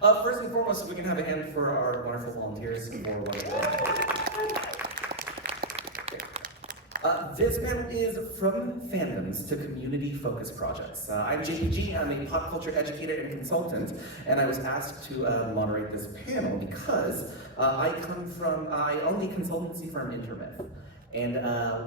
First and foremost, if we can have a hand for our wonderful volunteers for WonderCon. This panel is from Fandoms to community-focused projects. I'm JPG, I'm a pop culture educator and consultant, and I was asked to moderate this panel because I own the consultancy firm InterMyth. And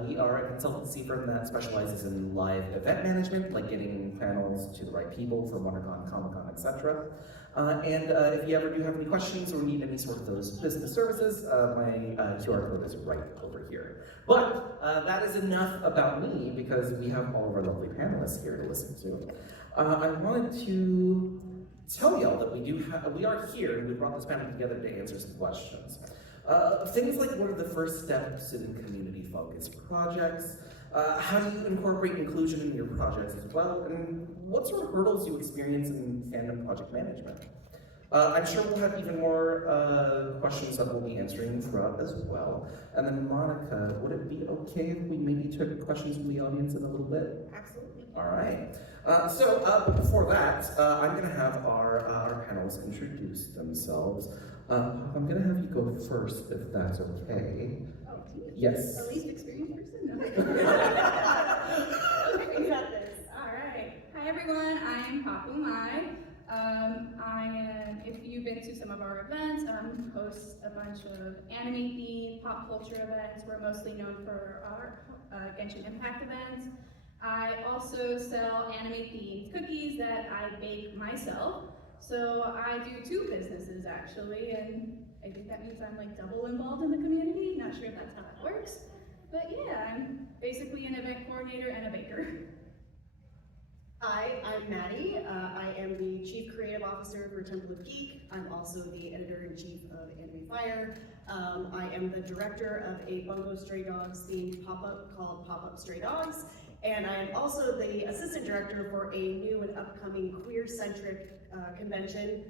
we are a consultancy firm that specializes in live event management, like getting panels to the right people for WonderCon, Comic-Con, etc. And if you ever do have any questions or need any sort of those business services, my QR code is right over here. But that is enough about me because we have all of our lovely panelists here to listen to. I wanted to tell y'all that we are here and we brought this panel together to answer some questions. Things like what are the first steps in community-focused projects? How do you incorporate inclusion in your projects as well? And what sort of hurdles you experience in fandom project management? I'm sure we'll have even more questions that we'll be answering throughout as well. And then Monica, would it be okay if we maybe took questions from the audience in a little bit? Absolutely. All right. So before that, I'm gonna have our panelists introduce themselves. I'm gonna have you go first, if that's okay. Oh, yes. The least experienced person? No. Okay, we got this. All right. Hi, everyone. I am Pop Umai. If you've been to some of our events, host a bunch of anime-themed pop culture events. We're mostly known for our Genshin Impact events. I also sell anime-themed cookies that I bake myself. So I do two businesses actually, and I think that means I'm like double involved in the community. Not sure if that's how that works, but yeah, I'm basically an event coordinator and a baker. Hi, I'm Maddie. I am the Chief Creative Officer for Temple of Geek. I'm also the Editor-in-Chief of Anime Fire. I am the director of a Bungo Stray Dogs themed pop-up called Pop-Up Stray Dogs. And I am also the assistant director for a new and upcoming queer-centric convention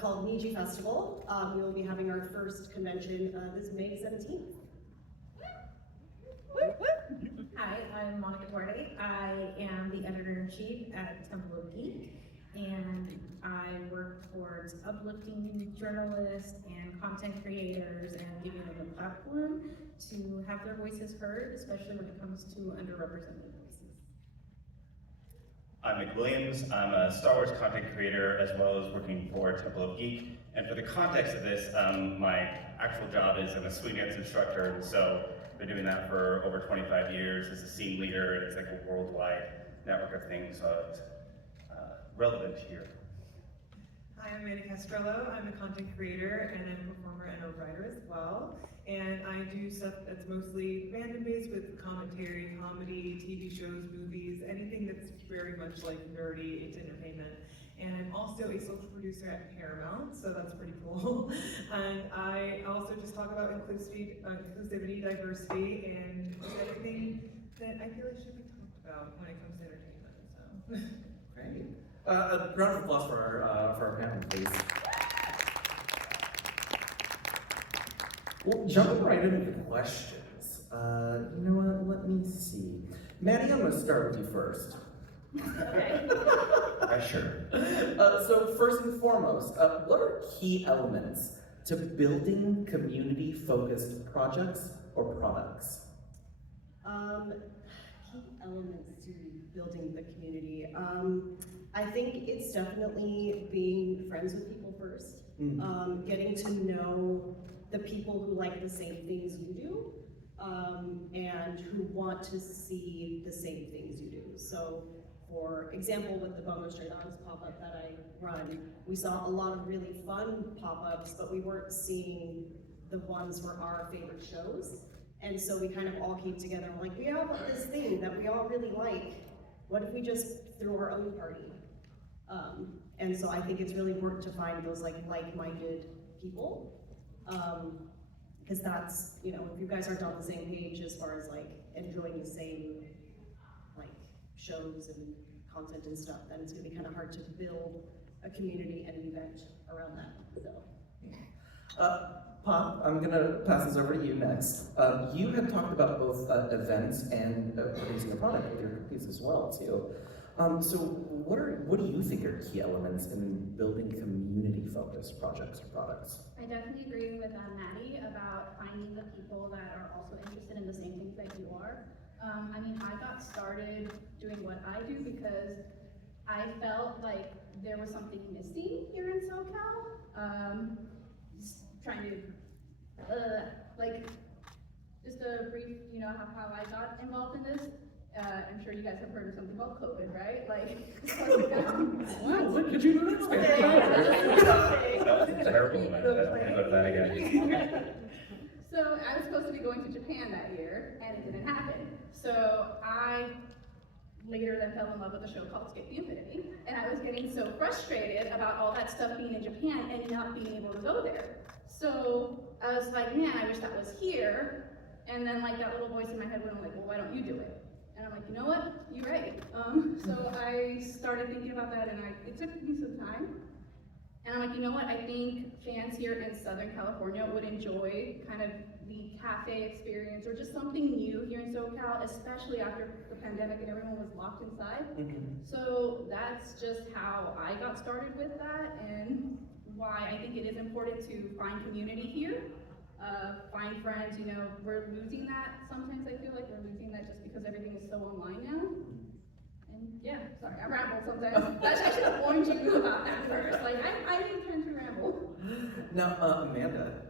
called Niji Festival. We will be having our first convention this May 17th. Hi, I'm Monica Duarte. I am the editor-in-chief at Temple of Geek, and I work towards uplifting journalists and content creators and giving them a platform to have their voices heard, especially when it comes to underrepresented voices. I'm Nick Williams. I'm a Star Wars content creator as well as working for Temple of Geek. And for the context of this, my actual job is I'm a swing dance instructor, and so I've been doing that for over 25 years as a scene leader, and it's like a worldwide network of things, so it's relevant here. Hi, I'm Castrillo. I'm a content creator and I'm a performer and a writer as well. And I do stuff that's mostly fandom-based with commentary, comedy, TV shows, movies, anything that's very much like nerdy, it's entertainment. And I'm also a social producer at Paramount, so that's pretty cool. And I also just talk about inclusivity, diversity, and just everything that I feel like should be talked about when it comes to entertainment. So. Great. A round of applause for our panel, please. Well, jumping right into the questions. You know what? Let me see. Maddie, I'm going to start with you first. Okay. Sure. So first and foremost, what are key elements to building community-focused projects or products? Key elements to building the community. I think it's definitely being friends with people first, getting to know the people who like the same things you do, and who want to see the same things you do. So, for example, with the Bungo Stray Dogs pop-up that I run, we saw a lot of really fun pop-ups, but we weren't seeing the ones for our favorite shows. And so we kind of all came together and like, we have this thing that we all really like. What if we just threw our own party? And so I think it's really important to find those like-minded people. Because that's, you know, if you guys aren't on the same page as far as like enjoying the same like shows and content and stuff, then it's gonna be kind of hard to build a community and an event around that, so. Pop, I'm gonna pass this over to you next. You had talked about both events and producing a product with your cookies as well, too. So what do you think are key elements in building community-focused projects or products? I definitely agree with Maddie about finding the people that are also interested in the same things that you are. I mean, I got started doing what I do because I felt like there was something missing here in SoCal. Just trying to, like, just a brief, you know, how I got involved in this. I'm sure you guys have heard of something called COVID, right? Like, What did you do this? That's terrible, man. Can't go to that again. So I was supposed to be going to Japan that year, and it didn't happen. So I later then fell in love with a show called Escape the Infinity, and I was getting so frustrated about all that stuff being in Japan and not being able to go there. So I was like, man, I wish that was here. And then like that little voice in my head went like, well, why don't you do it? And I'm like, you know what? You're right. So I started thinking about that, and it took me some time. And I'm like, you know what? I think fans here in Southern California would enjoy kind of the cafe experience or just something new here in SoCal, especially after the pandemic and everyone was locked inside. So that's just how I got started with that, and why I think it is important to find community here. Find friends, you know, we're losing that. Sometimes I feel like we're losing that just because everything is so online now. And yeah, sorry, I ramble sometimes. I should have warned you about that first. Like, I do tend to ramble. Now, Amanda,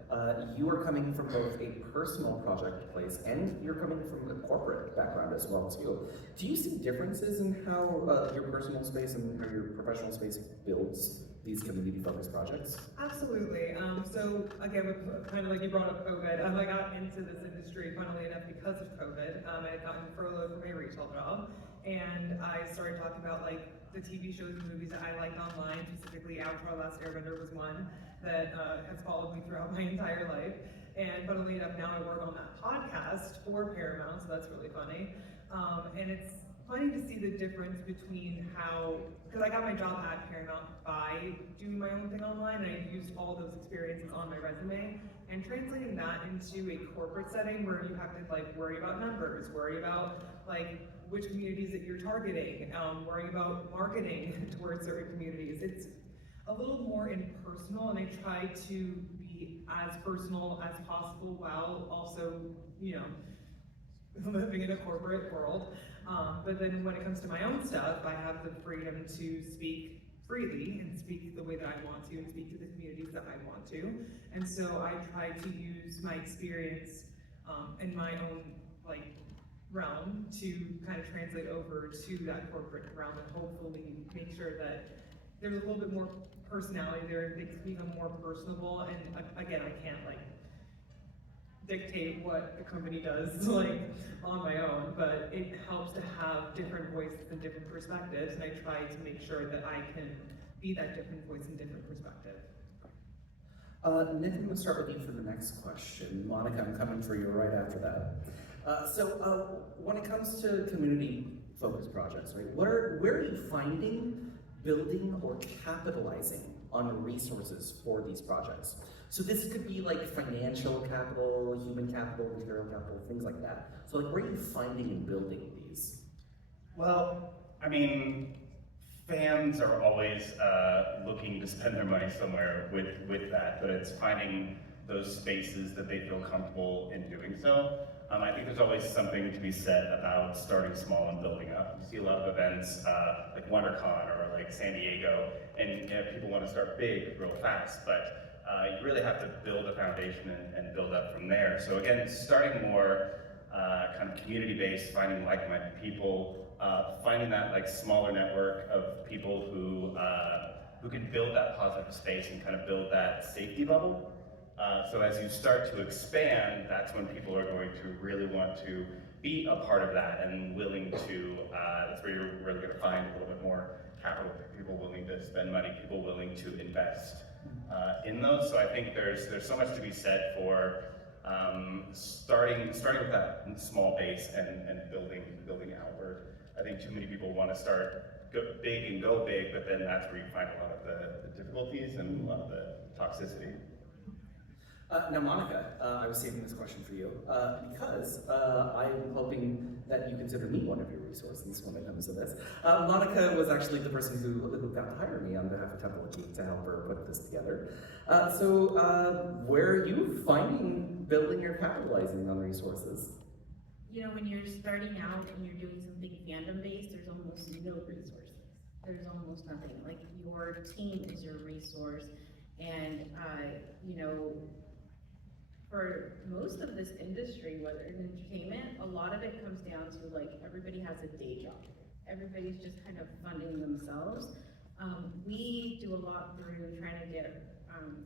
you are coming from both a personal project place and you're coming from a corporate background as well too. Do you see differences in how your personal space and or your professional space builds these community-focused projects? Absolutely. So again, with kind of like you brought up COVID, I got into this industry, funnily enough, because of COVID. I had gotten furloughed from a retail job, and I started talking about like the TV shows and movies that I liked online. Specifically, Avatar: The Last Airbender was one that has followed me throughout my entire life. And funnily enough, now I work on that podcast for Paramount, so that's really funny. And it's funny to see the difference between how, because I got my job at Paramount by doing my own thing online, and I used all those experiences on my resume, and translating that into a corporate setting where you have to like worry about numbers, worry about like which communities that you're targeting, worry about marketing towards certain communities. It's a little more impersonal, and I try to be as personal as possible while also, you know, living in a corporate world. But then when it comes to my own stuff, I have the freedom to speak freely and speak the way that I want to and speak to the communities that I want to. And so I try to use my experience in my own like realm to kind of translate over to that corporate realm and hopefully make sure that there's a little bit more personality there and things become more personable. And again, I can't like dictate what the company does like on my own, but it helps to have different voices and different perspectives, and I try to make sure that I can be that different voice and different perspective. Nick, I'm going to start with you for the next question. Monica, I'm coming for you right after that. So when it comes to community-focused projects, right, where are you finding, building, or capitalizing on resources for these projects? So this could be like financial capital, human capital, material capital, things like that. So like, where are you finding and building these? Well, I mean, fans are always looking to spend their money somewhere with that, but it's finding those spaces that they feel comfortable in doing so. I think there's always something to be said about starting small and building up. You see a lot of events like WonderCon or like San Diego, and people want to start big real fast, but you really have to build a foundation and build up from there. So again, starting more kind of community-based, finding like-minded people, finding that like smaller network of people who can build that positive space and kind of build that safety bubble. So as you start to expand, that's when people are going to really want to be a part of that and willing to, that's where you're really going to find a little bit more capital, people willing to spend money, people willing to invest in those. So I think there's so much to be said for starting with that small base and building outward. I think too many people want to start big and go big, but then that's where you find a lot of the difficulties and a lot of the toxicity. Now, Monica, I was saving this question for you because I'm hoping that you consider me one of your resources when it comes to this. Monica was actually the person who got to hire me on behalf of Temple of Geek to help her put this together. Where are you finding, building, or capitalizing on resources? You know, when you're starting out and you're doing something fandom-based, there's almost no resources. There's almost nothing. Like, your team is your resource. And, you know, for most of this industry, whether in entertainment, a lot of it comes down to, like, everybody has a day job. Everybody's just kind of funding themselves. We do a lot through trying to get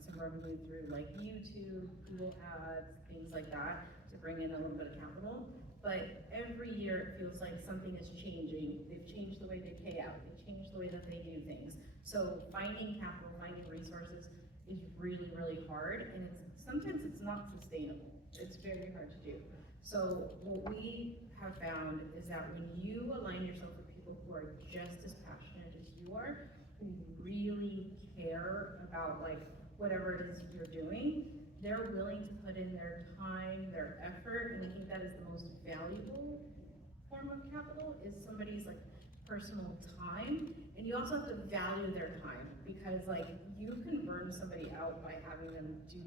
some revenue through, like, YouTube, Google Ads, things like that, to bring in a little bit of capital. But every year it feels like something is changing. They've changed the way they pay out. They've changed the way that they do things. So finding capital, finding resources is really, really hard, and sometimes it's not sustainable. It's very hard to do. So what we have found is that when you align yourself with people who are just as passionate as you are, who really care about, like, whatever it is you're doing, they're willing to put in their time, their effort, and I think that is the most valuable form of capital, is somebody's, like, personal time. And you also have to value their time, because, like, you can burn somebody out by having them do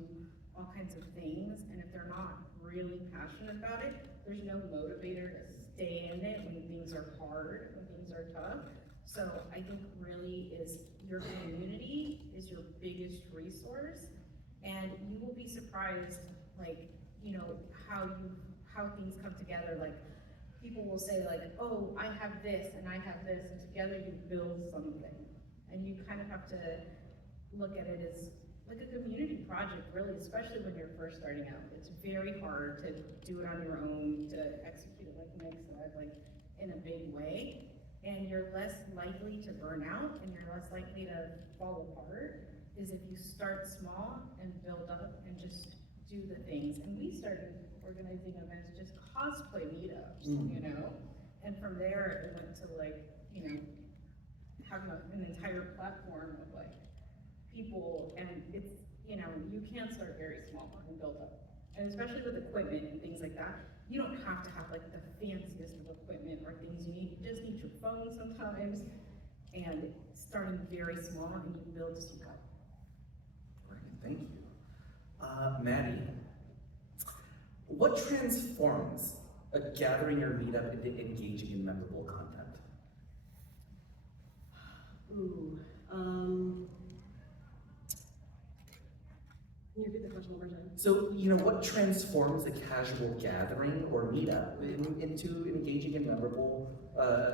all kinds of things, and if they're not really passionate about it, there's no motivator to stay in it when things are hard, when things are tough. So I think really is your community is your biggest resource, and you will be surprised, like, you know, how things come together. Like, people will say, like, oh, I have this and I have this, and together you build something. And you kind of have to look at it as like a community project, really, especially when you're first starting out. It's very hard to do it on your own, to execute it, like Meg said, like, in a big way. And you're less likely to burn out, and you're less likely to fall apart, is if you start small and build up and just do the things. And we started organizing events, just cosplay meetups, you know? And from there, it went to, like, you know, having an entire platform of, like, people, and it's, you know, you can start very small and build up. And especially with equipment and things like that, you don't have to have, like, the fanciest of equipment or things you need. You just need your phone sometimes, and starting very small, and you build as you go. Great, thank you. Maddie, what transforms a gathering or meetup into engaging in memorable content? Ooh, can you repeat the question one more time? So, you know, what transforms a casual gathering or meetup into engaging and memorable,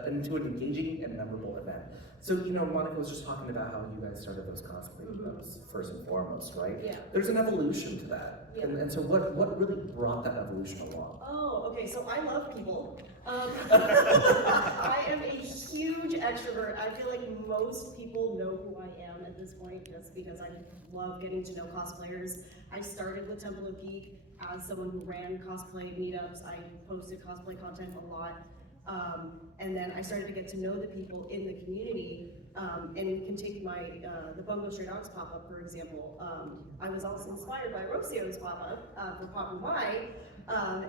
into an engaging and memorable event? So, you know, Monica was just talking about how you guys started those cosplay meetups first and foremost, right? Yeah. There's an evolution to that. Yeah. And so what really brought that evolution along? Oh, okay, so I love people. I am a huge extrovert. I feel like most people know who I am at this point, just because I love getting to know cosplayers. I started with Temple of Geek as someone who ran cosplay meetups. I posted cosplay content a lot. And then I started to get to know the people in the community, and we can take my, the Bungo Stray Dogs pop-up, for example. I was also inspired by Rocio's pop-up for Pop Umai,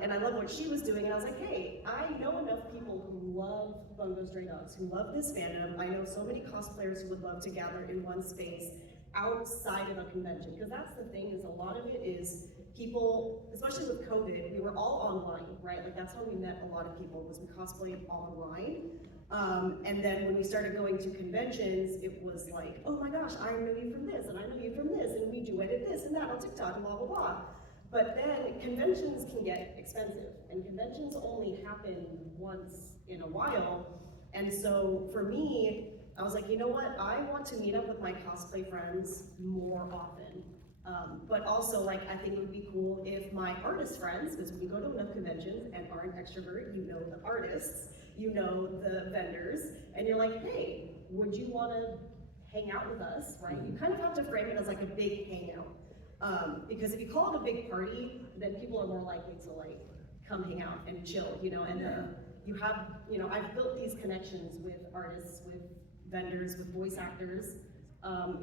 and I love what she was doing, and I was like, hey, I know enough people who love Bungo Stray Dogs, who love this fandom. I know so many cosplayers who would love to gather in one space outside of a convention, because that's the thing, is a lot of it is people, especially with COVID, we were all online, right? Like, that's how we met a lot of people, was we cosplayed online. And then when we started going to conventions, it was like, oh my gosh, I know you from this, and I know you from this, and we duetted this and that on TikTok, and blah, blah, blah. But then conventions can get expensive, and conventions only happen once in a while. And so for me, I was like, you know what? I want to meet up with my cosplay friends more often. But also, like, I think it would be cool if my artist friends, because when you go to enough conventions and are an extrovert, you know the artists, you know the vendors, and you're like, hey, would you want to hang out with us, right? You kind of have to frame it as like a big hangout. Because if you call it a big party, then people are more likely to, like, come hang out and chill, you know, and then you have, you know, I've built these connections with artists, with vendors, with voice actors,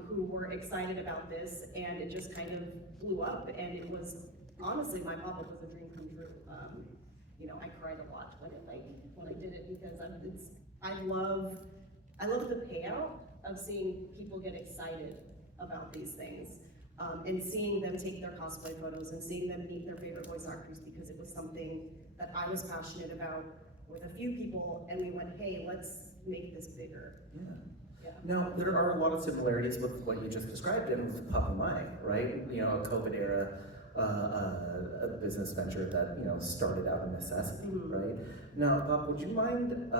who were excited about this, and it just kind of blew up, and it was, honestly, my pop-up was a dream come true. You know, I cried a lot when I did it, because I love the payout of seeing people get excited about these things, and seeing them take their cosplay photos and seeing them meet their favorite voice actors, because it was something that I was passionate about with a few people, and we went, hey, let's make this bigger. Yeah. Yeah. Now, there are a lot of similarities with what you just described and with Pop Umai, right? You know, a COVID era a business venture that, you know, started out of necessity, right? Now, Pop, would you mind,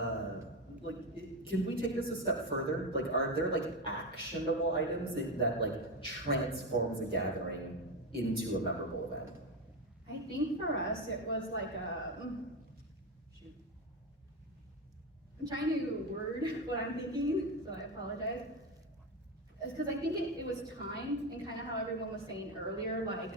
can we take this a step further? Like, are there like actionable items that like transforms a gathering into a memorable event? I think for us, it was like I'm trying to word what I'm thinking, so I apologize. Because I think it was time, and kind of how everyone was saying earlier, like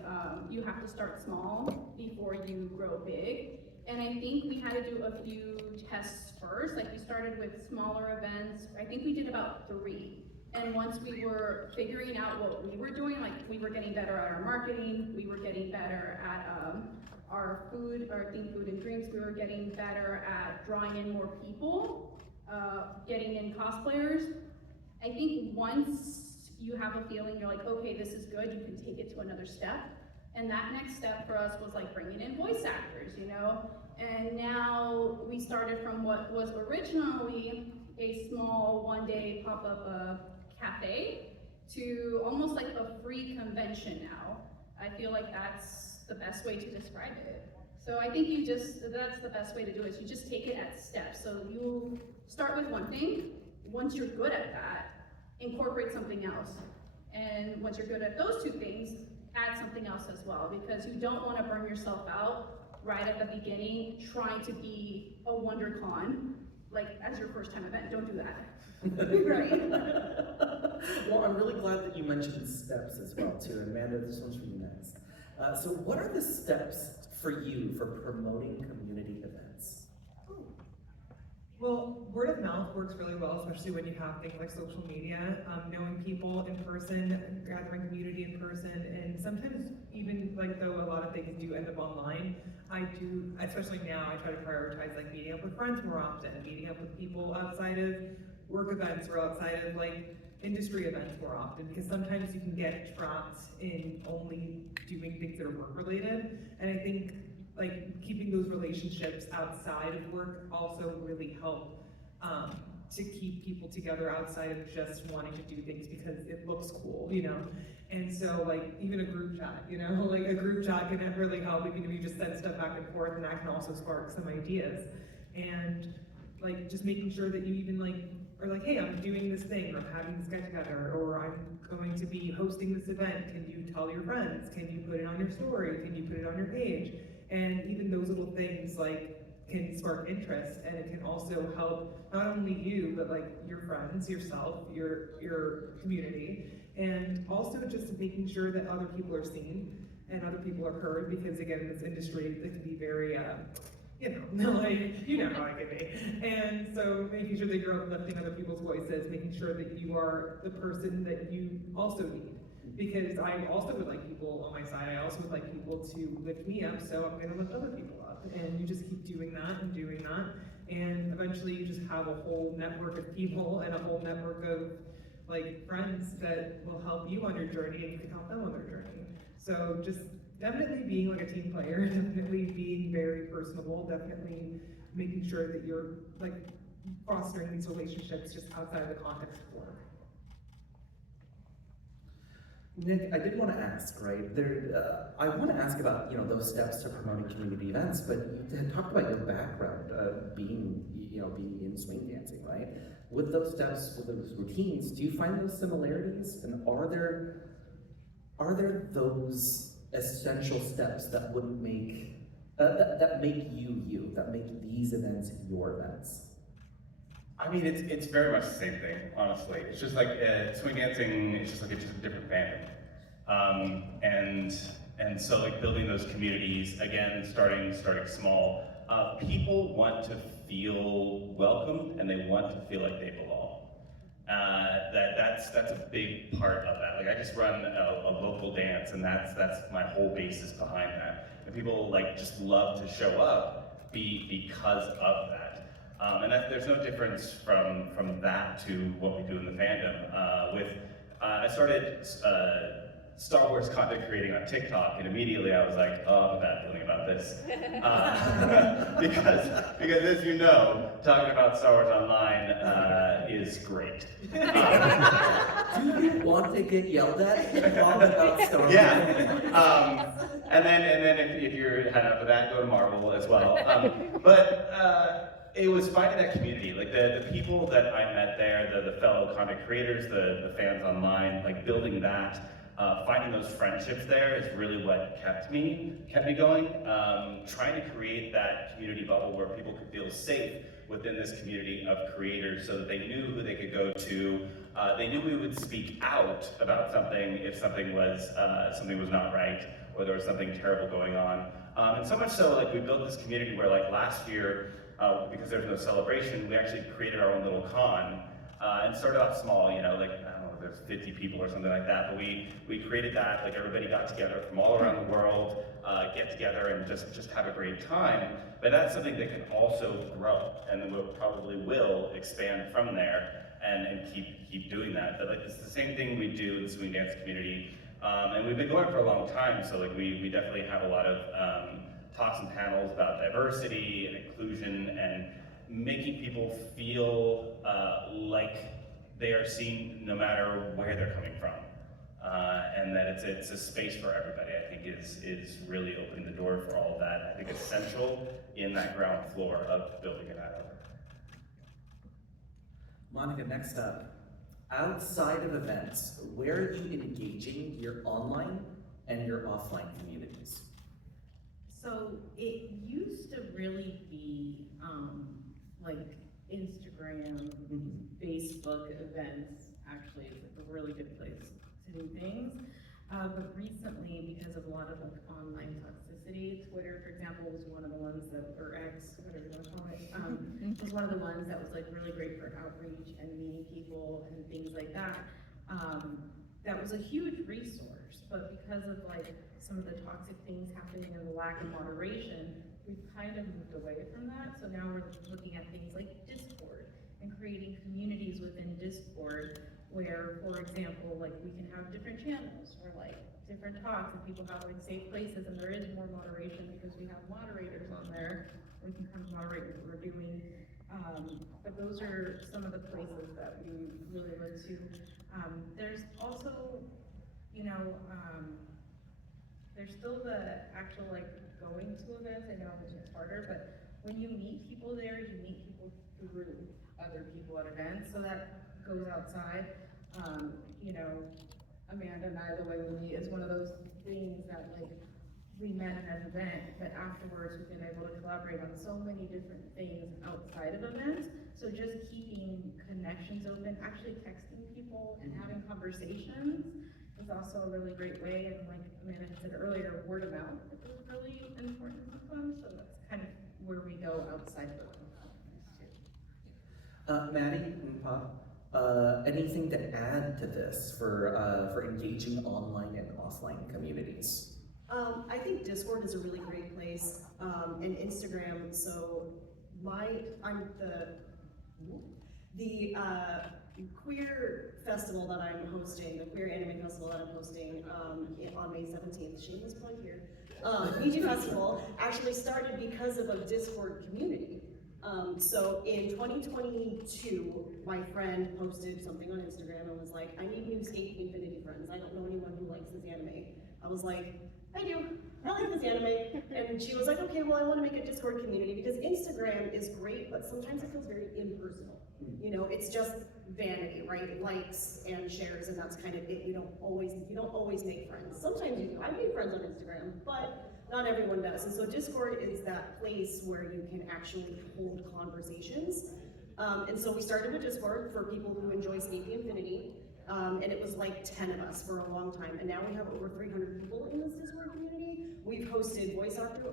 you have to start small before you grow big. And I think we had to do a few tests first. Like we started with smaller events. I think we did about 3. And once we were figuring out what we were doing, like we were getting better at our marketing, we were getting better at our food, our themed food and drinks, we were getting better at drawing in more people, getting in cosplayers. I think once you have a feeling, you're like, okay, this is good, you can take it to another step. And that next step for us was like bringing in voice actors, you know? And now we started from what was originally a small one-day pop-up cafe to almost like a free convention now. I feel like that's the best way to describe it. So I think that's the best way to do it, is you just take it at steps. So you start with one thing. Once you're good at that, incorporate something else. And once you're good at those 2 things, add something else as well, because you don't want to burn yourself out right at the beginning trying to be a WonderCon, like as your first time event. Don't do that. Right? Well, I'm really glad that you mentioned steps as well too. And Amanda, this one's for you next. So what are the steps for you for promoting community events? Well, word of mouth works really well, especially when you have things like social media, knowing people in person, gathering community in person, and sometimes even like though a lot of things do end up online, I do, especially now, I try to prioritize like meeting up with friends more often, meeting up with people outside of work events or outside of like industry events more often, because sometimes you can get trapped in only doing things that are work related, and I think like keeping those relationships outside of work also really help to keep people together outside of just wanting to do things because it looks cool, you know? And so like even a group chat, you know, like a group chat can really help, even if you just send stuff back and forth, and that can also spark some ideas. And like just making sure that you even like are like, hey, I'm doing this thing, or I'm having this get together, or I'm going to be hosting this event. Can you tell your friends? Can you put it on your story? Can you put it on your page? And even those little things like can spark interest, and it can also help not only you, but like your friends, yourself, your community, and also just making sure that other people are seen and other people are heard, because again, in this industry, it can be very, you know, like, you know how it can be. And so making sure that you're uplifting other people's voices, making sure that you are the person that you also need. Because I also would like people on my side, I also would like people to lift me up, so I'm gonna lift other people up. And you just keep doing that, and eventually you just have a whole network of people and a whole network of like friends that will help you on your journey, and you can help them on their journey. So just definitely being like a team player, definitely being very personable, definitely making sure that you're like fostering these relationships just outside of the context of work. Nick, I did want to ask, right? I want to ask about, you know, those steps to promoting community events, but you had talked about your background being in swing dancing, right? With those steps, with those routines, do you find those similarities? And are there those essential steps that wouldn't make that make you, that make these events your events? I mean, it's very much the same thing, honestly. It's just like swing dancing. It's just a different fandom, and so like building those communities again, starting small. People want to feel welcome, and they want to feel like they belong. That's a big part of that. Like I just run a local dance, and that's my whole basis behind that. And people like just love to show up because of that. And there's no difference from that to what we do in the fandom. I started Star Wars content creating on TikTok, and immediately I was like, oh, I have a bad feeling about this. Because as you know, talking about Star Wars online is great. Do you want to get yelled at and talk about Star Wars? Yeah. And then if you're had enough of that, go to Marvel as well. It was finding that community, like the people that I met there, the fellow content creators, the fans online, like building that. Finding those friendships there is really what kept me going. Trying to create that community bubble where people could feel safe within this community of creators, so that they knew who they could go to. They knew we would speak out about something if something was not right, or there was something terrible going on. And so much so, like we built this community where, like last year, because there's no celebration, we actually created our own little con. And started off small, like, I don't know, there's 50 people or something like that, but we created that, like everybody got together from all around the world, get together and just have a great time. But that's something that can also grow, and we probably will expand from there and keep doing that. But like it's the same thing we do in the swing dance community, and we've been going for a long time, so like we definitely have a lot of talks and panels about diversity and inclusion and making people feel like they are seen no matter where they're coming from, and that it's a space for everybody. I think is really opening the door for all of that. I think it's essential in that ground floor of building it out. Monica, next up, outside of events, where are you engaging your online and your offline communities? So it used to really be like Instagram, Facebook events actually is like a really good place to do things. But recently, because of a lot of like online toxicity, Twitter, for example, was one of the ones that, or X, whatever you want to call it, was one of the ones that was like really great for outreach and meeting people and things like that. That was a huge resource, but because of like some of the toxic things happening and the lack of moderation, we've kind of moved away from that. So now we're looking at things like Discord and creating communities within Discord where, for example, like we can have different channels or like different talks and people have like safe places, and there is more moderation because we have moderators on there. We can kind of moderate what we're doing. But those are some of the places that we really look to. There's also, there's still the actual like going to events. I know it's harder, but when you meet people there, you meet people through other people at events, so that goes outside. Amanda and I, the way we meet is one of those things that like we met at an event, but afterwards we've been able to collaborate on so many different things outside of events. So just keeping connections open, actually texting people and having conversations is also a really great way. And like Amanda said earlier, word of mouth is really important sometimes. So that's kind of where we go outside of events too. Maddie and Pop, anything to add to this for engaging online and offline communities? I think Discord is a really great place, and Instagram. So I'm the queer festival that I'm hosting, the queer anime festival that I'm hosting on May 17th, shameless plug here, PG Festival, actually started because of a Discord community. So in 2022, my friend posted something on Instagram and was like, I need new Skate Infinity friends. I don't know anyone who likes this anime. I was like, I do. I like this anime. And she was like, okay, well, I want to make a Discord community because Instagram is great, but sometimes it feels very impersonal. It's just vanity, right? Likes and shares, and that's kind of it. You don't always make friends. Sometimes you do. I made friends on Instagram, but not everyone does. And so Discord is that place where you can actually hold conversations. And so we started with Discord for people who enjoy Skate Infinity. And it was like 10 of us for a long time. And now we have over 300 people in this Discord community. We've hosted voice actor,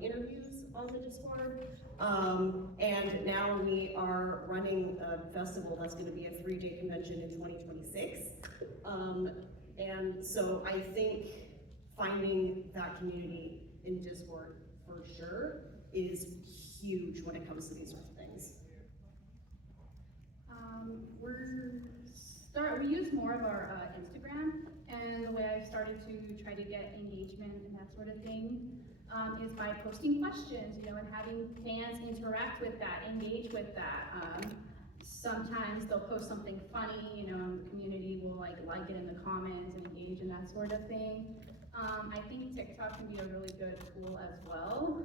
interviews on the Discord. And now we are running a festival that's going to be a 3-day convention in 2026. And so I think finding that community in Discord for sure is huge when it comes to these sorts of things. We use more of our Instagram, and the way I've started to try to get engagement and that sort of thing is by posting questions, you know, and having fans interact with that, engage with that. Sometimes they'll post something funny, you know, and the community will like it in the comments and engage in that sort of thing. I think TikTok can be a really good tool as well,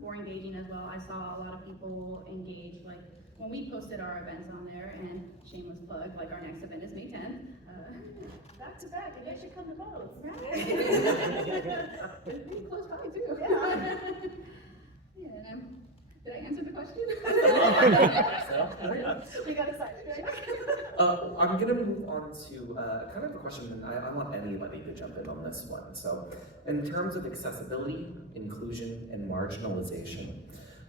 for engaging as well. I saw a lot of people engage, like, when we posted our events on there, and shameless plug, like our next event is May 10th. Back to back, and you should come to both. Right? It's pretty close by too. Yeah. Yeah, and did I answer the question? We got excited, right? I'm gonna move on to kind of a question, and I want anybody to jump in on this one. So, in terms of accessibility, inclusion, and marginalization,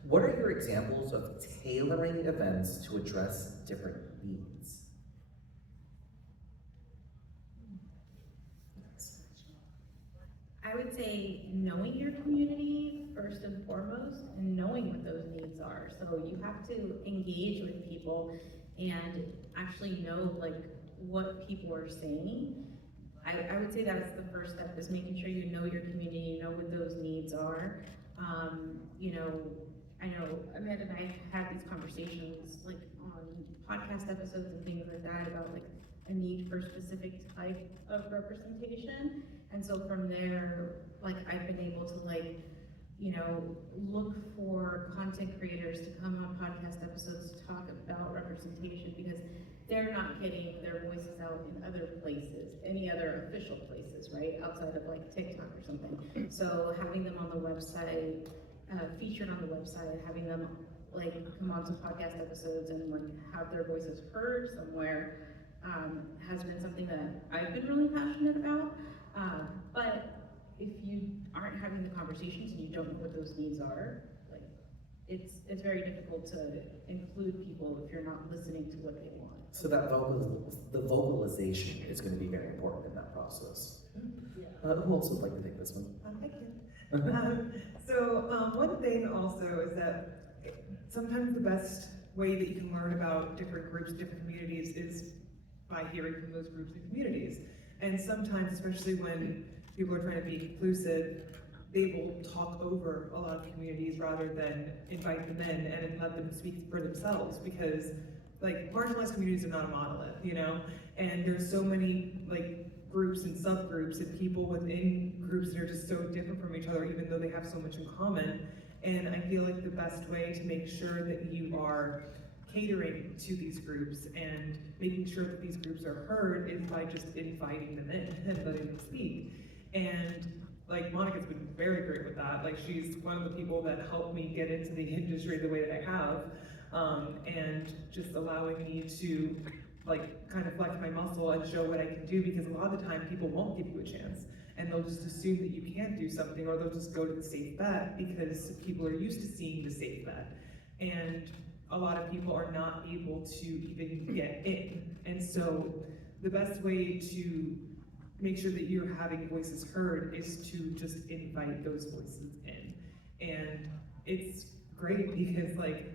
what are your examples of tailoring events to address different needs? I would say knowing your community first and foremost, and knowing what those needs are. So you have to engage with people and actually know like what people are saying. I would say that's the first step, is making sure you know your community, you know what those needs are. You know, I know Amanda and I had these conversations like on podcast episodes and things like that about like a need for a specific type of representation. And so from there, like I've been able to like, you know, look for content creators to come on podcast episodes to talk about representation, because they're not getting their voices out in other places, any other official places, right? Outside of like TikTok or something. So having them on the website, featured on the website, having them like come onto podcast episodes and like have their voices heard somewhere, has been something that I've been really passionate about. But if you aren't having the conversations and you don't know what those needs are, like it's very difficult to include people if you're not listening to what they want. So that the vocalization is going to be very important in that process. Yeah. Who else would like to take this one? I can. So one thing also is that sometimes the best way that you can learn about different groups, different communities, is by hearing from those groups and communities. And sometimes, especially when people are trying to be inclusive, they will talk over a lot of communities rather than invite them in and let them speak for themselves, because like marginalized communities are not a monolith, you know? And there's so many like groups and subgroups and people within groups that are just so different from each other, even though they have so much in common. And I feel like the best way to make sure that you are catering to these groups and making sure that these groups are heard is by just inviting them in and letting them speak. And like Monica's been very great with that. Like she's one of the people that helped me get into the industry the way that I have, and just allowing me to like kind of flex my muscle and show what I can do, because a lot of the time people won't give you a chance and they'll just assume that you can't do something, or they'll just go to the safe bet because people are used to seeing the safe bet. And a lot of people are not able to even get in. And so the best way to make sure that you're having voices heard is to just invite those voices in. And it's great because like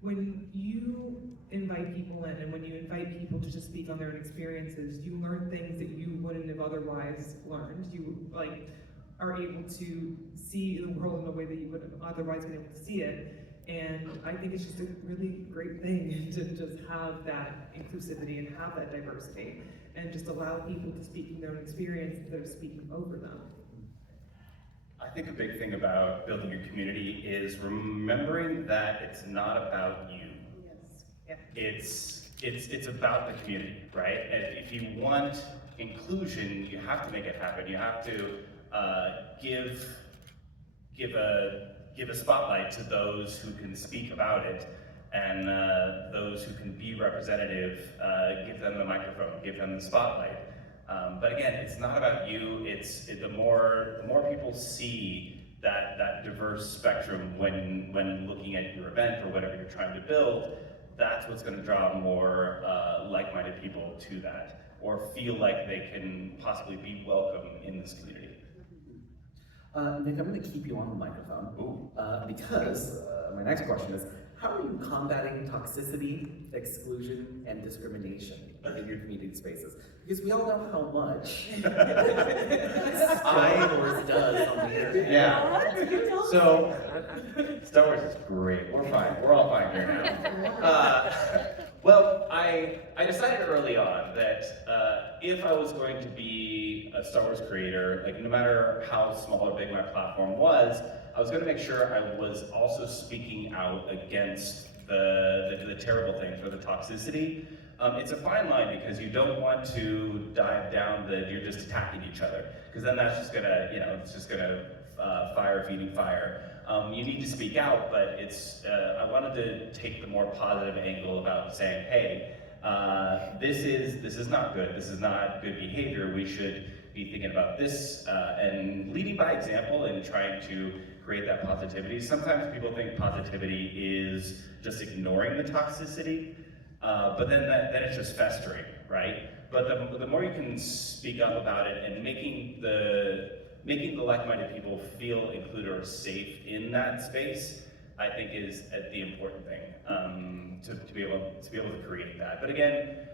when you invite people in and when you invite people to just speak on their own experiences, you learn things that you wouldn't have otherwise learned. You like are able to see the world in a way that you wouldn't have otherwise been able to see it. And I think it's just a really great thing to just have that inclusivity and have that diversity and just allow people to speak from their own experience instead of speaking over them. I think a big thing about building your community is remembering that it's not about you. Yes. Yeah. It's about the community, right? And if you want inclusion, you have to make it happen. You have to give a spotlight to those who can speak about it, and those who can be representative, give them the microphone, give them the spotlight. But again, it's not about you. The more people see that diverse spectrum when looking at your event or whatever you're trying to build, that's what's going to draw more like-minded people to that, or feel like they can possibly be welcome in this community. Nick, I'm going to keep you on the microphone because my next question is, how are you combating toxicity, exclusion, and discrimination in your community spaces? Because we all know how much Star Wars does on the internet. Yeah. So, Star Wars is great. We're fine. We're all fine here now. Well, I decided early on that if I was going to be a Star Wars creator, like no matter how small or big my platform was, I was going to make sure I was also speaking out against the terrible things or the toxicity. It's a fine line because you don't want to dive down that you're just attacking each other, because then that's just gonna, it's just gonna fire feeding fire. You need to speak out, but I wanted to take the more positive angle about saying, hey, this is not good. This is not good behavior. We should be thinking about this and leading by example and trying to create that positivity. Sometimes people think positivity is just ignoring the toxicity, but then it's just festering, right? But the more you can speak up about it and making the like-minded people feel included or safe in that space, I think is the important thing to be able to create that. But again,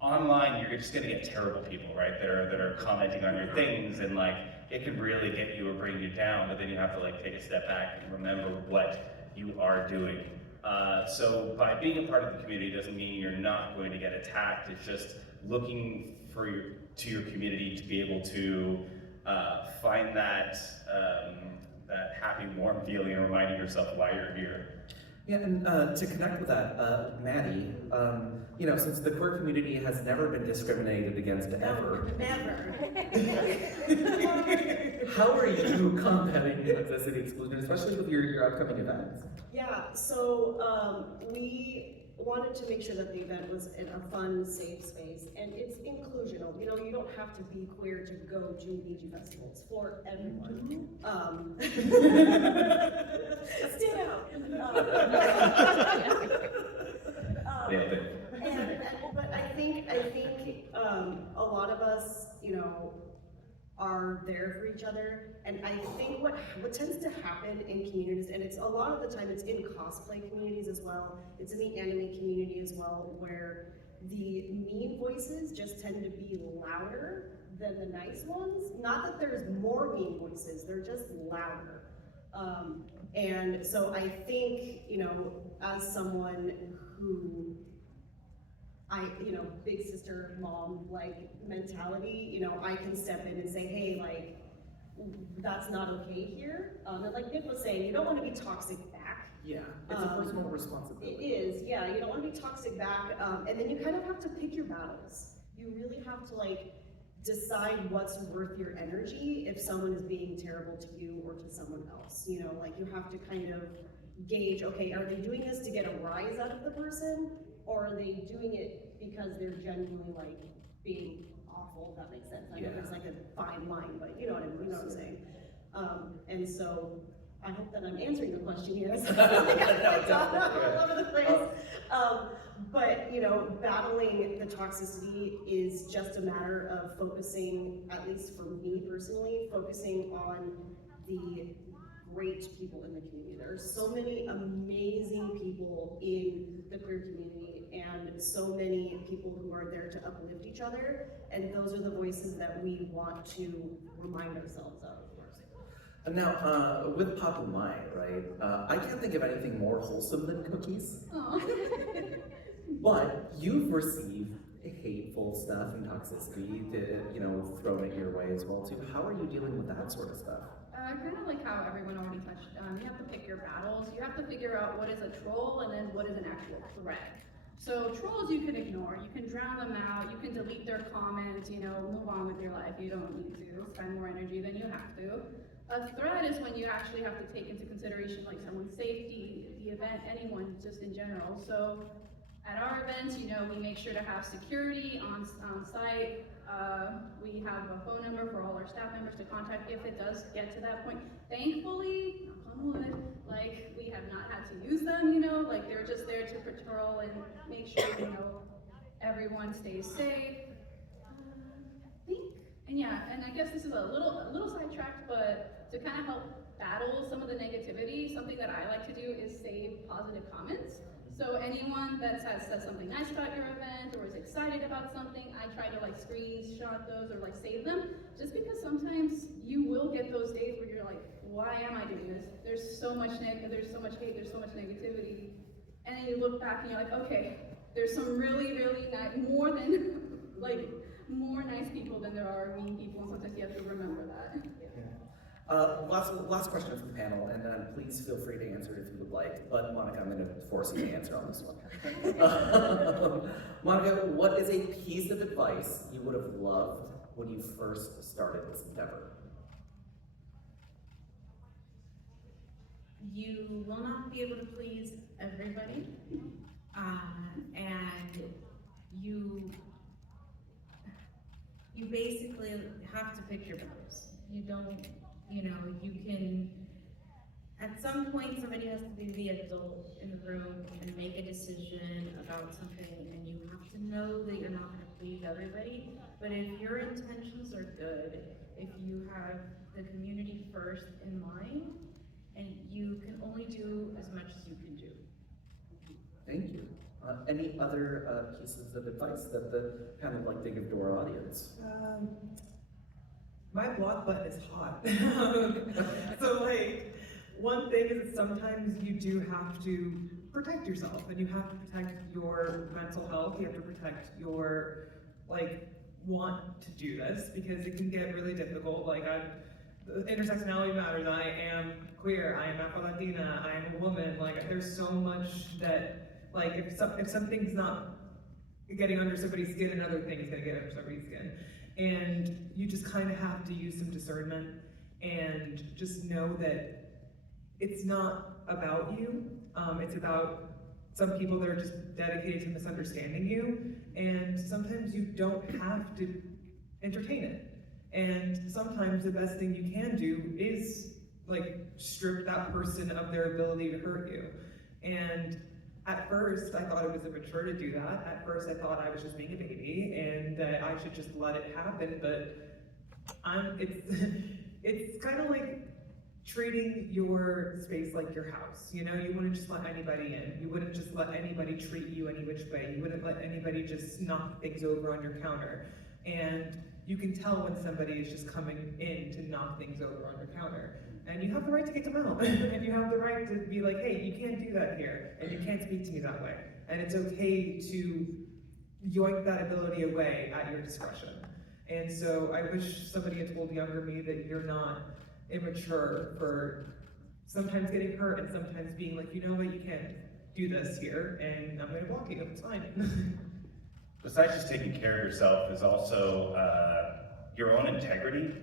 online you're just going to get terrible people, right? That are commenting on your things, and like it can really get you or bring you down. But then you have to like take a step back and remember what you are doing. So by being a part of the community doesn't mean you're not going to get attacked. It's just looking to your community to be able to find that happy, warm feeling and reminding yourself why you're here. Yeah, and to connect with that, Maddie, since the queer community has never been discriminated against ever, Never. how are you combating toxicity exclusion, especially with your upcoming events? Yeah, so we wanted to make sure that the event was in a fun, safe space, and it's inclusional. You don't have to be queer to go to Ouija festivals for everyone. Stand out. Nailed it. But I think a lot of us, are there for each other, and I think what tends to happen in communities, and it's a lot of the time it's in cosplay communities as well, it's in the anime community as well, where the mean voices just tend to be louder than the nice ones. Not that there's more mean voices, they're just louder. And so I think, as someone who big sister, mom, like mentality, I can step in and say, hey, like, that's not okay here. And like Nick was saying, you don't want to be toxic back. Yeah, it's a personal responsibility. It is, yeah, you don't want to be toxic back. And then you kind of have to pick your battles. You really have to like decide what's worth your energy if someone is being terrible to you or to someone else. Like you have to kind of gauge, okay, are they doing this to get a rise out of the person? Or are they doing it because they're genuinely like being awful, if that makes sense? I know there's like a fine line, but you know what I'm saying. And so I hope that I'm answering the question here. All over the place. But battling the toxicity is just a matter of focusing, at least for me personally, focusing on the great people in the community. There are so many amazing people in the queer community and so many people who are there to uplift each other, and those are the voices that we want to remind ourselves of. Now, with Pop Umai, right, I can't think of anything more wholesome than cookies. But you've received hateful stuff and toxicity, thrown at your way as well too. How are you dealing with that sort of stuff? Kind of like how everyone already touched on, you have to pick your battles. You have to figure out what is a troll and then what is an actual threat. So trolls you can ignore, you can drown them out, you can delete their comments, move on with your life. You don't need to spend more energy than you have to. A threat is when you actually have to take into consideration like someone's safety, the event, anyone just in general. So at our events, we make sure to have security on site. We have a phone number for all our staff members to contact if it does get to that point. Thankfully, knock on wood, like, we have not had to use them, you know, like, they're just there to patrol and make sure, you know, everyone stays safe. And yeah, and I guess this is a little sidetracked, but to kind of help battle some of the negativity, something that I like to do is save positive comments. So anyone that says something nice about your event or is excited about something, I try to like screenshot those or like save them, just because sometimes you will get those days where you're like, why am I doing this? There's so much there's so much hate, there's so much negativity. And then you look back and you're like, okay, there's some really nice, more than like, more nice people than there are mean people, and sometimes you have to remember that. Last question from the panel, and then please feel free to answer it if you would like. But Monica, I'm going to force you to answer on this one. Monica, what is a piece of advice you would have loved when you first started this endeavor? You will not be able to please everybody, and you basically have to pick your battles. You don't, you know, you can, at some point somebody has to be the adult in the room and make a decision about something, and you have to know that you're not going to please everybody. But if your intentions are good, if you have the community first in mind, and you can only do as much as you can do. Thank you. Any other pieces of advice that the panel would like to give to our audience? My block button is hot. So like, one thing is that sometimes you do have to protect yourself, and you have to protect your mental health, you have to protect your, like, want to do this, because it can get really difficult. Like, intersectionality matters, I am queer, I am Afro-Latina, I am a woman, like, there's so much that, like, if something's not getting under somebody's skin, another thing is gonna get under somebody's skin. And you just kind of have to use some discernment and just know that it's not about you, it's about some people that are just dedicated to misunderstanding you, and sometimes you don't have to entertain it. And sometimes the best thing you can do is, like, strip that person of their ability to hurt you. And at first, I thought it was immature to do that. At first, I thought I was just being a baby and that I should just let it happen, but it's kind of like treating your space like your house. You know, you wouldn't just let anybody in. You wouldn't just let anybody treat you any which way. You wouldn't let anybody just knock things over on your counter. And you can tell when somebody is just coming in to knock things over on your counter. And you have the right to kick them out. And you have the right to be like, hey, you can't do that here, and you can't speak to me that way. And it's okay to yoink that ability away at your discretion. And so I wish somebody had told younger me that you're not immature for sometimes getting hurt and sometimes being like, you know what, you can't do this here, and I'm gonna block you, it's fine. Besides just taking care of yourself is also your own integrity.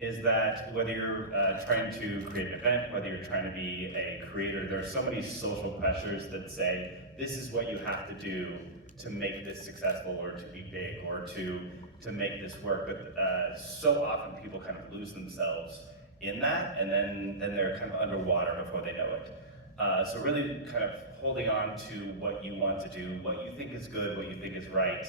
Is that whether you're trying to create an event, whether you're trying to be a creator, there are so many social pressures that say, this is what you have to do to make this successful or to be big or to make this work. But so often people kind of lose themselves in that, and then they're kind of underwater before they know it. So really kind of holding on to what you want to do, what you think is good, what you think is right,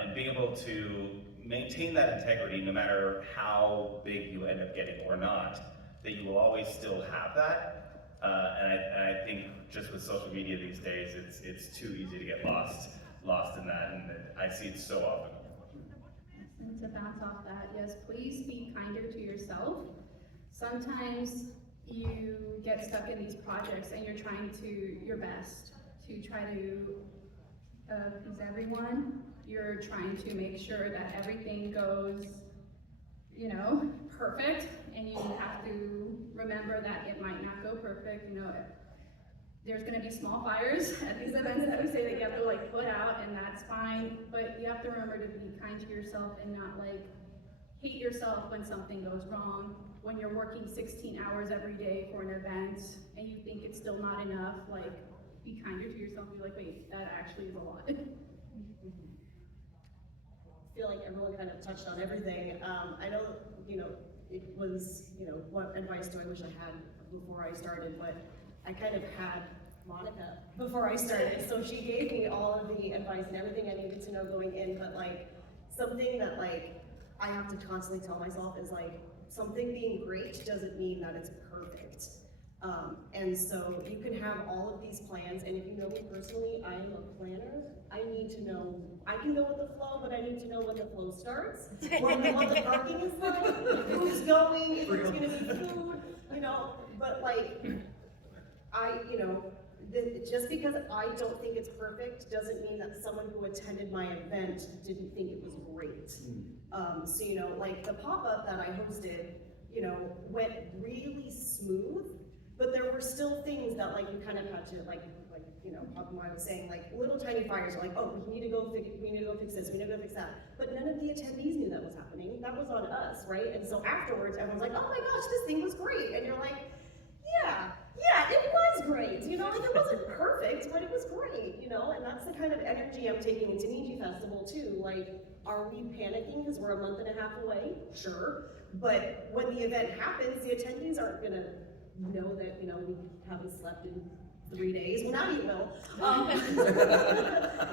and being able to maintain that integrity no matter how big you end up getting or not, that you will always still have that. And I think just with social media these days, it's too easy to get lost in that, and I see it so often. And to bounce off that, yes, please be kinder to yourself. Sometimes you get stuck in these projects and you're trying your best to try to please everyone. You're trying to make sure that everything goes, you know, perfect, and you have to remember that it might not go perfect. You know, there's going to be small fires at these events that we say that you have to like put out, and that's fine, but you have to remember to be kind to yourself and not like hate yourself when something goes wrong, when you're working 16 hours every day for an event and you think it's still not enough. Like, be kinder to yourself. Be like, wait, that actually is a lot. I feel like everyone kind of touched on everything. I know, was, you know, what advice do I wish I had before I started, but I kind of had Monica before I started, so she gave me all of the advice and everything I needed to know going in, but like, something that like, I have to constantly tell myself is like, something being great doesn't mean that it's perfect. And so you can have all of these plans, and if you know me personally, I am a planner. I need to know, I can go with the flow, but I need to know when the flow starts, what the parking is like, who's going, if there's gonna be food, you know, but like, just because I don't think it's perfect doesn't mean that someone who attended my event didn't think it was great. So, you know, like the pop-up that I hosted, you know, went really smooth, but there were still things that like you kind of had to like, you know, Pop Umai was saying, like little tiny fires are like, oh, we need to go fix this, we need to go fix that. But none of the attendees knew that was happening. That was on us, right? And so afterwards, everyone's like, oh my gosh, this thing was great. And you're like, yeah, it was great. You know, like it wasn't perfect, but it was great, you know? And that's the kind of energy I'm taking into Niji Festival too. Like, are we panicking because we're a month and a half away? Sure. But when the event happens, the attendees aren't gonna know that, you know, we haven't slept in 3 days. Well, now you will.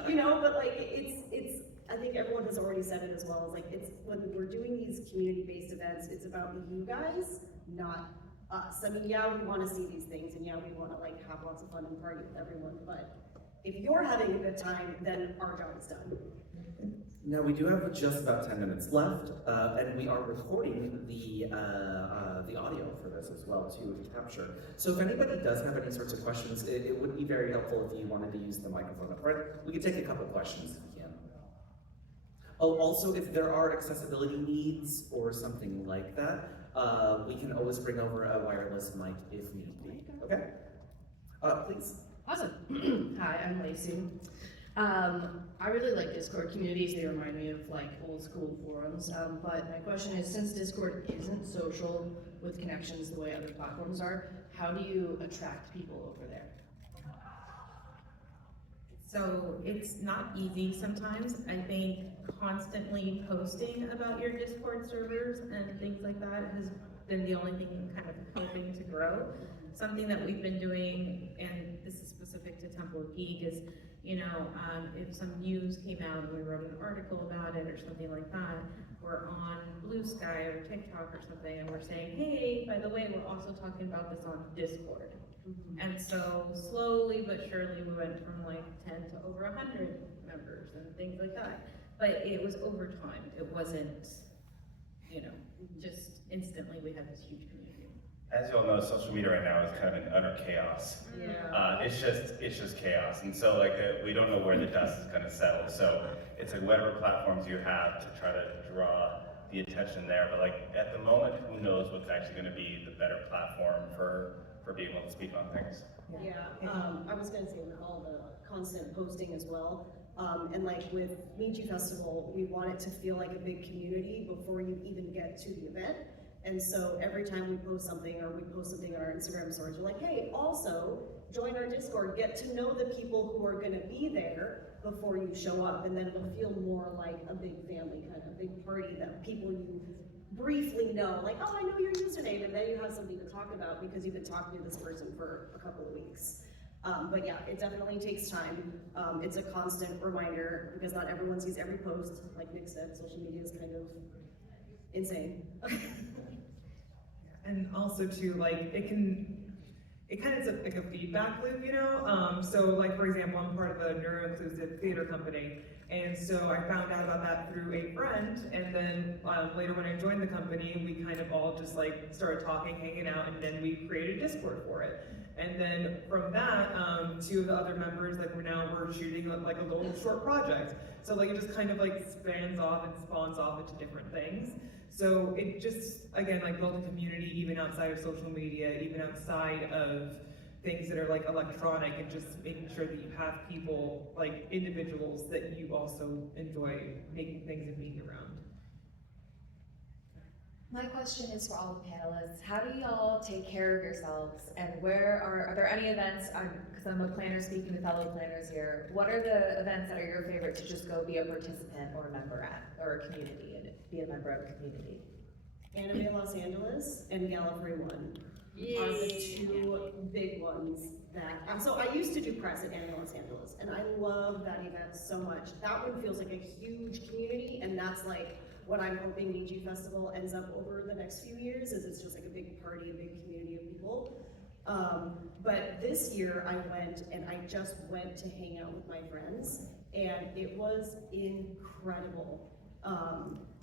You know, but like it's. I think everyone has already said it as well. It's like when we're doing these community-based events, it's about you guys, not us. I mean, yeah, we want to see these things, and yeah, we want to like have lots of fun and party with everyone. But if you're having a good time, then our job is done. Now, we do have just about 10 minutes left, and we are recording the audio for this as well, to capture. So if anybody does have any sorts of questions, it would be very helpful if you wanted to use the microphone up front. We could take a couple questions if we can. Oh, also, if there are accessibility needs or something like that, we can always bring over a wireless mic if need be. Okay? Please. Awesome. Hi, I'm Lacey. I really like Discord communities. They remind me of like old school forums. But my question is, since Discord isn't social with connections the way other platforms are, how do you attract people over there? So it's not easy sometimes. I think constantly posting about your Discord servers and things like that has been the only thing kind of helping to grow. Something that we've been doing, and this is specific to Temple of Geek, is, you know, if some news came out and we wrote an article about it or something like that, we're on Blue Sky or TikTok or something, and we're saying, hey, by the way, we're also talking about this on Discord. And so slowly but surely we went from like 10 to over 100 members and things like that. But it was over time. It wasn't, you know, just instantly we had this huge community. As you all know, social media right now is kind of an utter chaos. Yeah. It's just chaos, and so like we don't know where the dust is going to settle. So it's like whatever platforms you have to try to draw the attention there. But like at the moment, who knows what's actually going to be the better platform for being able to speak on things. Yeah, I was gonna say with all the constant posting as well, and like with Niji Festival, we want it to feel like a big community before you even get to the event. And so every time we post something or we post something on our Instagram stories, we're like, hey, also join our Discord, get to know the people who are gonna be there before you show up, and then it'll feel more like a big family, kind of a big party that people you briefly know, like, oh, I know your username, and then you have something to talk about because you've been talking to this person for a couple of weeks. But yeah, it definitely takes time. It's a constant reminder because not everyone sees every post. Like Nick said, social media is kind of insane. And also too, like it kind of is like a feedback loop, you know? So like, for example, I'm part of a neuro-inclusive theater company. And so I found out about that through a friend, and then later when I joined the company, we kind of all just like started talking, hanging out, and then we created Discord for it. And then from that, two of the other members, like we're shooting like a little short project. So like it just kind of like spans off and spawns off into different things. So it just, again, like built a community even outside of social media, even outside of things that are like electronic, and just making sure that you have people, like individuals that you also enjoy making things and being around. My question is for all the panelists. How do y'all take care of yourselves, and are there any events, because I'm a planner speaking to fellow planners here, what are the events that are your favorite to just go be a participant or a member at, or a community, and be a member of a community? Anime Los Angeles and Gallifrey One are the two big ones that, and so I used to do press at Anime Los Angeles, and I love that event so much. That one feels like a huge community, and that's like what I'm hoping Niji Festival ends up over the next few years, is it's just like a big party, a big community of people. But this year I went, and I just went to hang out with my friends, and it was incredible.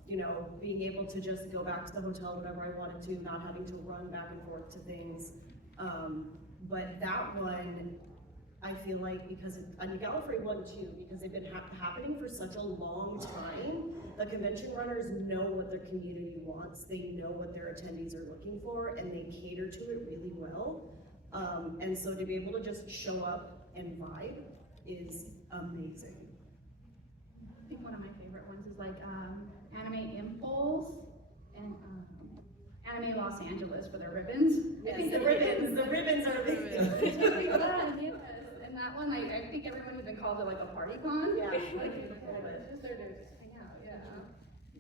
You know, being able to just go back to the hotel whenever I wanted to, not having to run back and forth to things. But that one, I feel like, because and the Gallifrey one too, because they've been happening for such a long time, the convention runners know what their community wants, they know what their attendees are looking for, and they cater to it really well. And so to be able to just show up and vibe is amazing. I think one of my favorite ones is like Anime Impulse and Anime Los Angeles for their ribbons. Yes, the ribbons are big. Yes. And that one, I think everyone even calls it like a party con. Yeah. Like, it's just there to just hang out, yeah.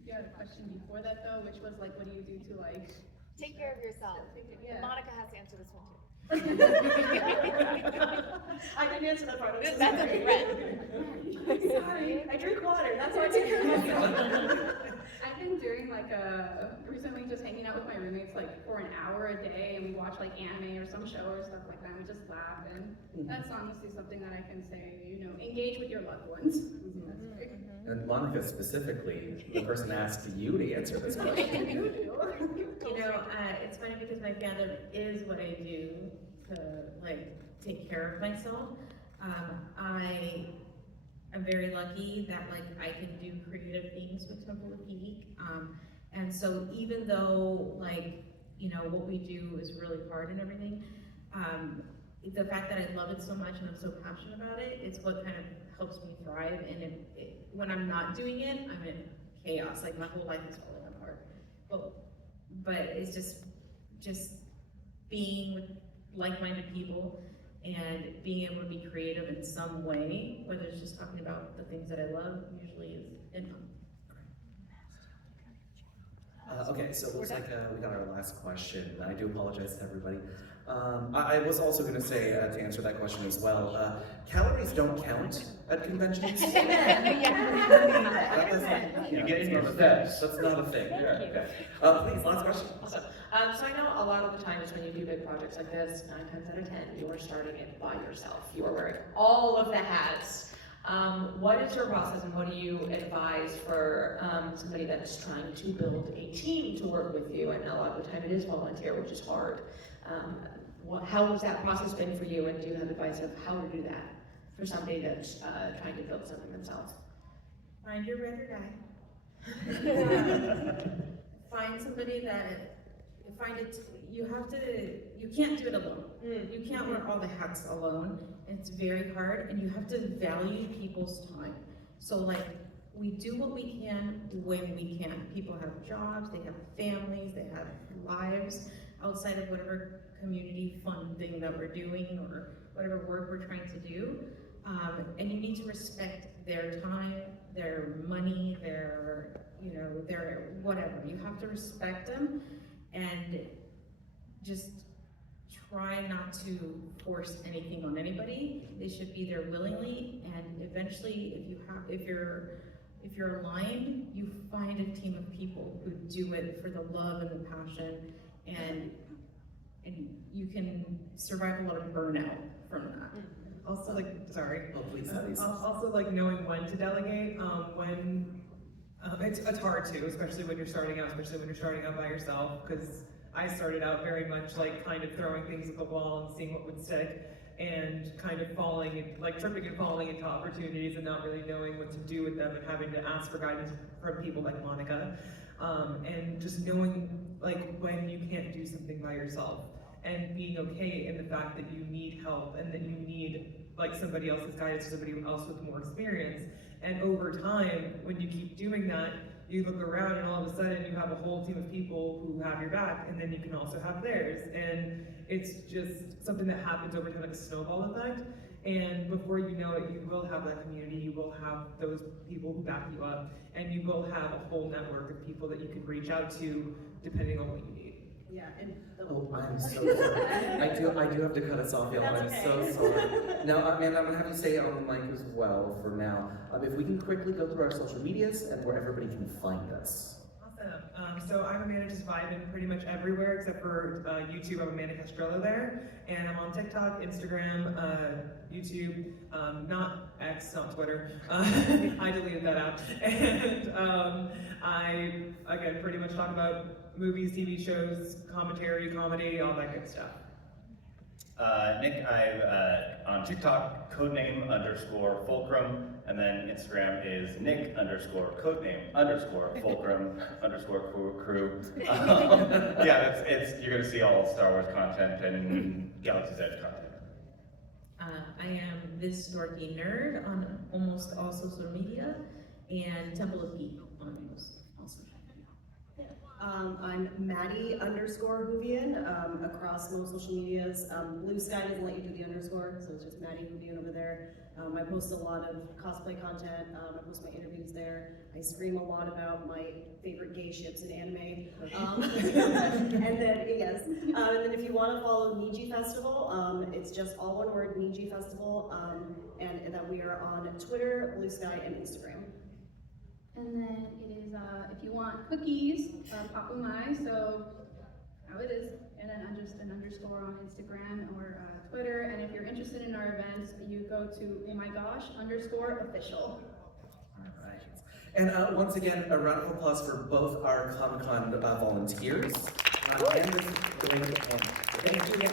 You had a question before that though, which was like, what do you do to like... Take care of yourself. Yeah. Monica has to answer this one too. I didn't answer that part. That's a threat. Sorry, I drink water. That's why I take care of myself. I've been doing like recently just hanging out with my roommates like for an hour a day, and we watch like anime or some show or stuff like that, and we just laugh, and that's honestly something that I can say, you know, engage with your loved ones. That's great. And Monica specifically, the person asked you to answer this question. You know, it's funny because my fandom is what I do to like take care of myself. I'm very lucky that like I can do creative things with Temple of Geek. And so even though like, you know, what we do is really hard and everything, the fact that I love it so much and I'm so passionate about it, it's what kind of helps me thrive. And when I'm not doing it, I'm in chaos. Like my whole life is falling apart. But it's just being with like-minded people and being able to be creative in some way, whether it's just talking about the things that I love, usually is income. Okay, so it looks like we got our last question. I do apologize to everybody. I was also going to say, to answer that question as well, calories don't count at conventions. You get in your steps. That's not a thing. Please, last question. Awesome. So I know a lot of the times when you do big projects like this, 9 times out of 10, you are starting it by yourself. You are wearing all of the hats. What is your process, and what do you advise for somebody that's trying to build a team to work with you? And a lot of the time it is volunteer, which is hard. How has that process been for you, and do you have advice of how to do that for somebody that's trying to build something themselves? Find your ride or die. Find somebody that, you can't do it alone. You can't wear all the hats alone. It's very hard, and you have to value people's time. So like, we do what we can when we can. People have jobs, they have families, they have lives outside of whatever community fun thing that we're doing or whatever work we're trying to do. And you need to respect their time, their money, their whatever. You have to respect them and just try not to force anything on anybody. They should be there willingly, and eventually if you're aligned, you find a team of people who do it for the love and the passion, and you can survive a lot of burnout from that. Also, like, sorry. Oh, please. Also, like, knowing when to delegate, it's hard too, especially when you're starting out by yourself, because I started out very much like kind of throwing things at the wall and seeing what would stick, and kind of tripping and falling into opportunities and not really knowing what to do with them, and having to ask for guidance from people like Monica, and just knowing like when you can't do something by yourself, and being okay in the fact that you need help and that you need like somebody else's guidance, somebody else with more experience. And over time, when you keep doing that, you look around and all of a sudden you have a whole team of people who have your back, and then you can also have theirs. And it's just something that happens over time, like a snowball effect. And before you know it, you will have that community, you will have those people who back you up, and you will have a whole network of people that you can reach out to depending on what you need. Yeah, and Oh, I'm so sorry. I do have to cut us off, y'all. I'm That's so okay. sorry. Now, Amanda, I'm gonna have you stay on the mic as well for now. If we can quickly go through our social medias and where everybody can find us. Awesome. So I'm Amanda just vibing pretty much everywhere except for YouTube. I'm Amanda Castrillo there, and I'm on TikTok, Instagram, YouTube, not X, not Twitter. I deleted that app, and I again pretty much talk about movies, TV shows, commentary, comedy, all that good stuff. Nick, on TikTok, codename_Fulcrum, and then Instagram is Nick_codename_Fulcrum_crew. Yeah, you're gonna see all Star Wars content and Galaxy's Edge content. I am this dorky nerd on almost all social media, and Temple of Geek on almost all social media. I'm Maddie_Hoovian across most social medias. Blue Sky doesn't let you do the underscore, so it's just Maddie Hoovian over there. I post a lot of cosplay content. I post my interviews there. I scream a lot about my favorite gay ships in anime. And then, yes. And then if you want to follow Niji Festival, it's just all one word, Niji Festival. And that we are on Twitter, Blue Sky, and Instagram. And then it is, if you want cookies, Pop Umai, so how it is, and then just an underscore on Instagram or Twitter. And if you're interested in our events, you go to UmaiGosh_official. All right. And once again, a round of applause for both our Comic-Con volunteers and this great event. Thank you again.